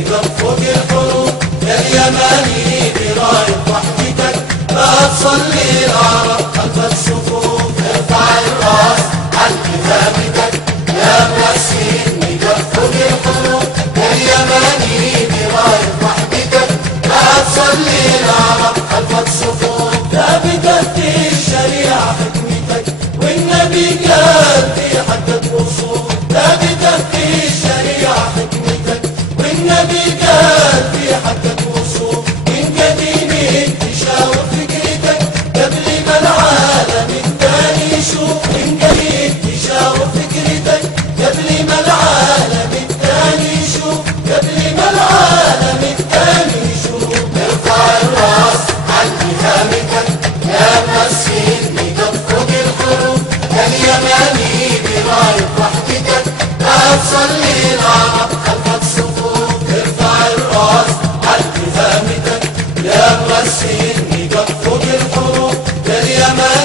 نقف فوق الحروف يا اليماني براية وحدتك لا تصلي العرب خلف الصفوف ارفع الراس عن كتابتك يا مرسين نقف فوق الحروف يا اليماني براية وحدتك لا تصلي العرب خلف الصفوف ثابتة في الشريعة حكمتك والنبي قال في حد الوصول ثابتة في الشريعة حكمتك والنبي قال في حد الوصول من قديم انتشار فكرتك قبل ما العالم الثاني يشوف من قديم انتشار فكرتك قبل ما العالم الثاني يشوف قبل ما العالم الثاني يشوف ارفع الراس عن كتابتك يا مسكين نقف فوق الحروف يا اليماني براية وحدتك لا تصلي العرب خلف الصفوف ارفع الراس عن كتابتك يا مسكين نقف فوق الحروف يا اليماني